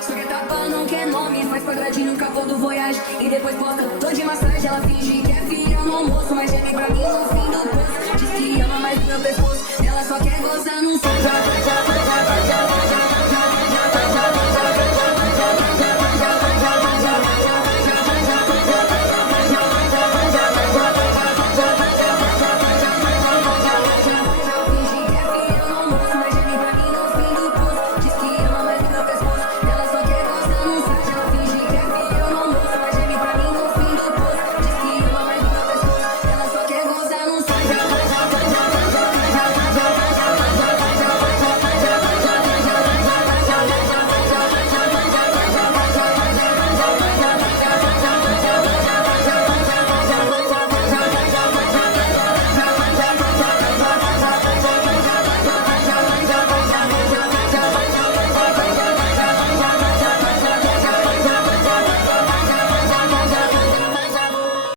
Só quer tapa, não quer nome. Faz quadradinho no capô do Voyage e depois posta. Tô de massagem, ela finge que é filha no almoço, mas geme pra mim no fim do poço. Diz que ama mais do meu pescoço. Ela só quer gozar num som. Já, já, já, já.